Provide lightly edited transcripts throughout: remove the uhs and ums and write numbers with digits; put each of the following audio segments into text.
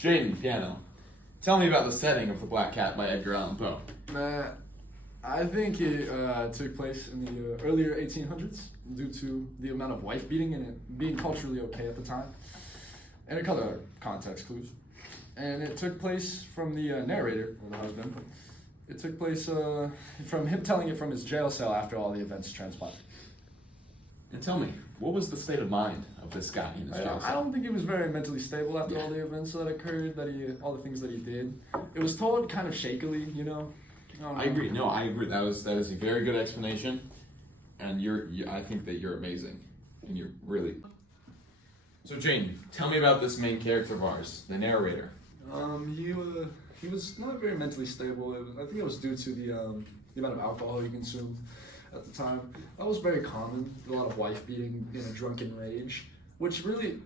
Jaden, piano. Tell me about the setting of The Black Cat by Edgar Allan Poe. I think it took place in the earlier 1800s due to the amount of wife beating and it being culturally okay at the time, and a couple other context clues. And it took place from the narrator, or the husband. It took place from him telling it from his jail cell after all the events transpired. And tell me, what was the state of mind of this guy in his jail I cell? don't think he was very mentally stable after all the events that occurred, all the things that he did. It was told kind of shakily, you know. I agree. No, I agree. That is a very good explanation, and I think that you're amazing, and you're really. So Jane, tell me about this main character of ours, the narrator. He was not very mentally stable. I think it was due to the amount of alcohol he consumed at the time. That was very common. A lot of wife beating in a drunken rage, which really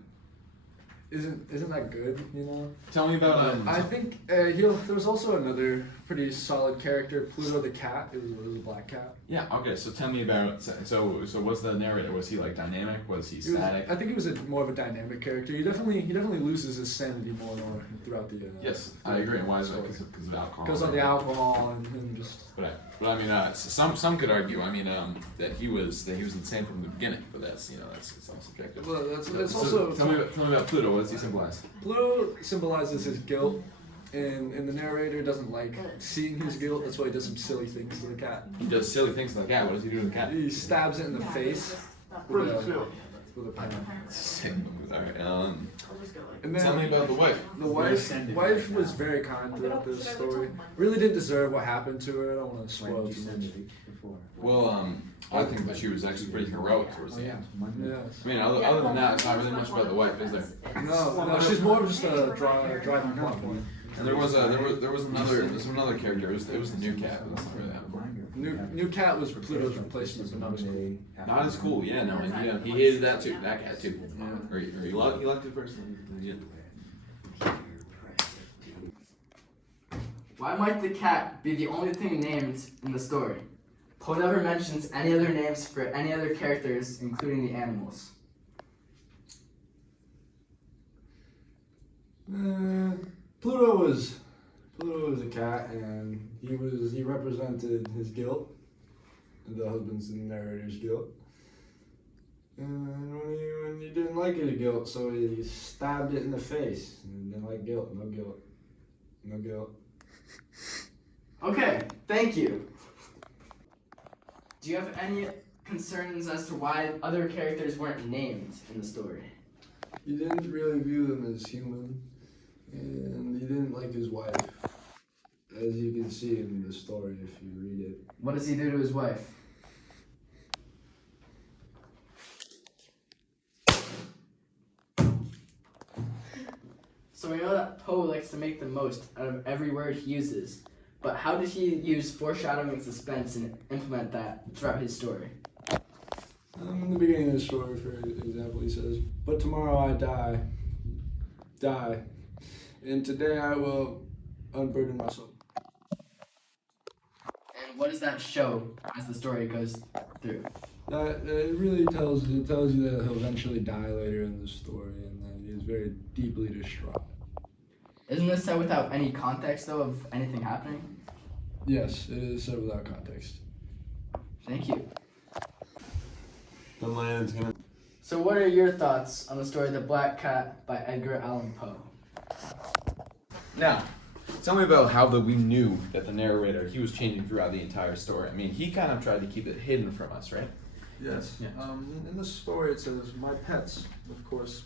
isn't that good, you know. Tell me about. I think there was also another pretty solid character, Pluto the cat. It was a black cat. Yeah. Okay. So tell me about. So what's the narrator? Was he like dynamic? Was he static? I think he was more of a dynamic character. He definitely loses his sanity more and more throughout the. Yes, I agree. And why is that? Because of alcohol. Because of the alcohol and just. But I mean, some could argue. I mean, that he was insane from the beginning. But that's it's all subjective. Well, that's So also. tell me about Pluto. What does he symbolize? Pluto symbolizes his guilt, and the narrator doesn't like seeing his guilt. That's why he does some silly things to the cat. He does silly things to the cat. What does he do to the cat? He stabs it in the face with a pen. All right. And then Tell me about the wife. the wife was very kind throughout this story. Really didn't deserve what happened to her. I don't want to spoil too much. Well, I think that she was actually pretty heroic towards the end. Yes. I mean, other than that, it's not really much about the wife, is there? No, she's more of just a driving plot point. And there was another character. It was the new cat, but that's not really that important. New cat was Pluto's replacement, but not as cool. Not as cool, yeah. No, and he hated that too. That cat too. Or he liked it first. Yeah. Why might the cat be the only thing named in the story? Poe never mentions any other names for any other characters, including the animals. Pluto was a cat, and he represented his guilt, the husband's and narrator's guilt. And when he didn't like his guilt, so he stabbed it in the face. And didn't like guilt, no guilt, no guilt. Okay, thank you. Do you have any concerns as to why other characters weren't named in the story? He didn't really view them as human, and he didn't like his wife, as you can see in the story if you read it. What does he do to his wife? So we know that Poe likes to make the most out of every word he uses, but how did he use foreshadowing and suspense and implement that throughout his story? In the beginning of the story, for example, he says, "But tomorrow I die, and today I will unburden my soul." And what does that show as the story goes through? That it really tells you that he'll eventually die later in the story, and that he is very deeply distraught. Isn't this said without any context, though, of anything happening? Yes, it is said without context. Thank you. The lion's gonna. So what are your thoughts on the story The Black Cat by Edgar Allan Poe? Now, tell me about how we knew that the narrator, he was changing throughout the entire story. I mean, he kind of tried to keep it hidden from us, right? Yes. Yeah. In the story, it says, "My pets, of course,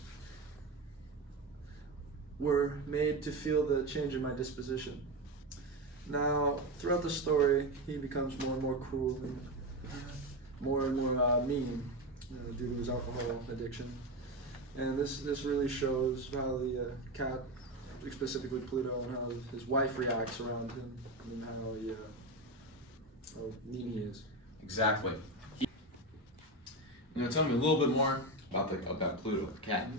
were made to feel the change in my disposition." Now, throughout the story, he becomes more and more cruel and more mean due to his alcohol addiction. And this really shows how the cat, specifically Pluto, and how his wife reacts around him, and how mean he is. Exactly. Tell me a little bit more about Pluto, the cat.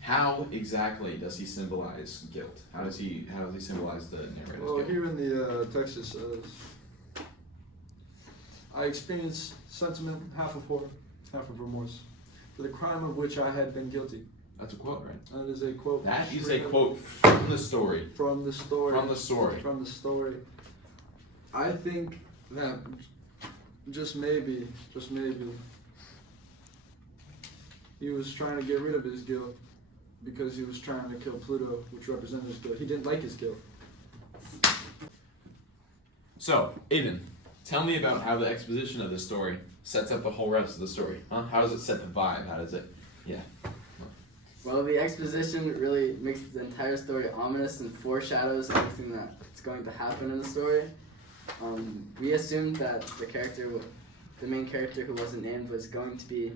How exactly does he symbolize guilt? How does he symbolize the narrator's Well, guilt? here in the text it says, "I experience sentiment, half of horror, half of remorse. for the crime of which I had been guilty. That's a quote, right? That is a quote. That is a straight up quote from the story. from the story. From the story. From the story. I think that just maybe, he was trying to get rid of his guilt because he was trying to kill Pluto, which represented his guilt. He didn't like his guilt. So, Aiden, tell me about how the exposition of the story sets up the whole rest of the story. Huh? How does it set the vibe? How does it? Yeah. Well, the exposition really makes the entire story ominous and foreshadows everything that's going to happen in the story. We assumed that the main character who wasn't named, was going to be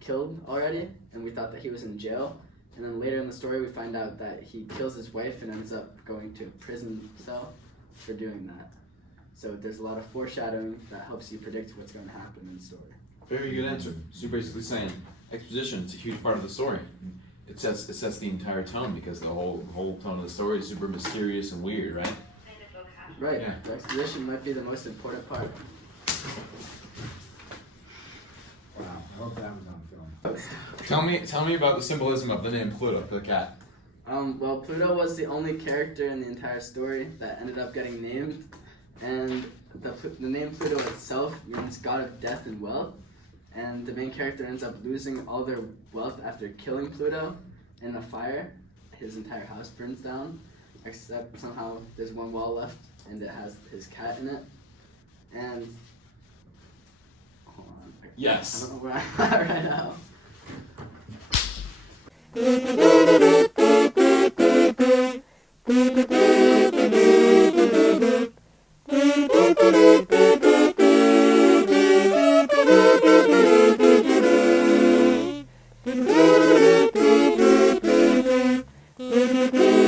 killed already, and we thought that he was in jail. And then later in the story, we find out that he kills his wife and ends up going to a prison cell for doing that. So there's a lot of foreshadowing that helps you predict what's going to happen in the story. Very good answer. So you're basically saying exposition is a huge part of the story. It sets the entire tone because the whole tone of the story is super mysterious and weird, right? Right. Yeah. The exposition might be the most important part. Wow, I hope that was on film. Tell me about the symbolism of the name Pluto for the cat. Well, Pluto was the only character in the entire story that ended up getting named, and the name Pluto itself means god of death and wealth, and the main character ends up losing all their wealth after killing Pluto in a fire. His entire house burns down, except somehow there's one wall left, and it has his cat in it. And hold on, I Yes. don't know where I'm at right now. Thank you.